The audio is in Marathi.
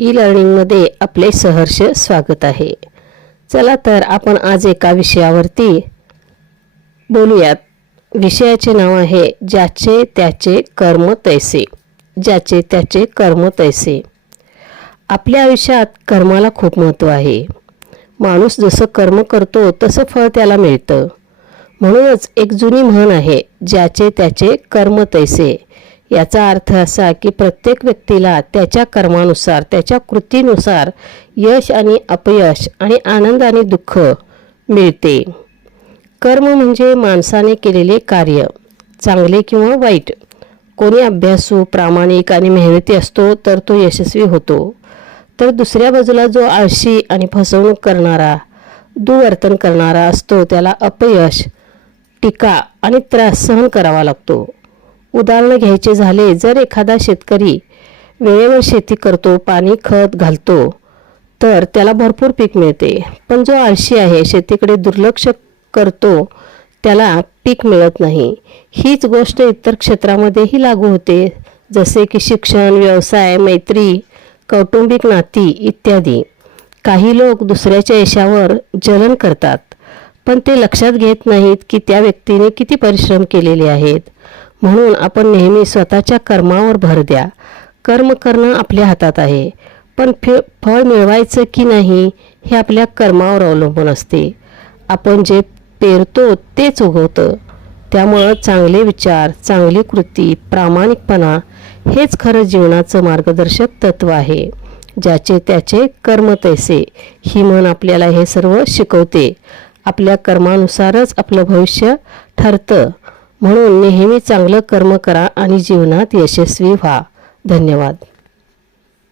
ई लर्निंगमध्ये आपले सहर्ष स्वागत आहे. चला तर आपण आज एका विषयावरती बोलूयात. विषयाचे नाव आहे ज्याचे त्याचे कर्म तैसे. ज्याचे त्याचे कर्म तैसे. आपल्या आयुष्यात कर्माला खूप महत्त्व आहे. माणूस जसं कर्म करतो तसं फळ त्याला मिळतं. म्हणूनच एक जुनी म्हण आहे ज्याचे त्याचे कर्म तैसे. याचा अर्थ असा की प्रत्येक व्यक्तीला त्याच्या कर्मानुसार त्याच्या कृतीनुसार यश आणि अपयश आणि आनंद आणि दुःख मिळते. कर्म म्हणजे माणसाने केलेले कार्य चांगले किंवा वाईट. कोणी अभ्यासू प्रामाणिक आणि मेहनती असतो तर तो यशस्वी होतो. तर दुसऱ्या बाजूला जो आळशी आणि फसवणूक करणारा दुवर्तन करणारा असतो त्याला अपयश टीका आणि त्रास सहन करावा लागतो. उदाहरणं घ्यायचे झाले जर एखादा शेतकरी वेळेवर शेती करतो पाणी खत घालतो तर त्याला भरपूर पीक मिळते. पण जो आळशी आहे शेतीकडे दुर्लक्ष करतो त्याला पीक मिळत नाही. हीच गोष्ट इतर क्षेत्रामध्येही लागू होते जसे की शिक्षण व्यवसाय मैत्री कौटुंबिक नाती इत्यादी. काही लोक दुसऱ्याच्या यशावर जलन करतात पण ते लक्षात घेत नाहीत की त्या व्यक्तीने किती परिश्रम केलेले आहेत. म्हणून आपण नेहमी स्वतःच्या कर्मावर भर द्या. कर्म करणं आपल्या हातात आहे. पण फे फळ मिळवायचं की नाही हे आपल्या कर्मावर अवलंबून असते. आपण जे पेरतो तेच उगवतं. त्यामुळं चांगले विचार चांगली कृती प्रामाणिकपणा हेच खरं जीवनाचं मार्गदर्शक तत्व आहे. ज्याचे त्याचे कर्म तैसे. ही म्हण आपल्याला हे सर्व शिकवते. आपल्या कर्मानुसारच आपलं भविष्य ठरतं. म्हणून नेहमी चांगलं कर्म करा आणि जीवनात यशस्वी व्हा. धन्यवाद.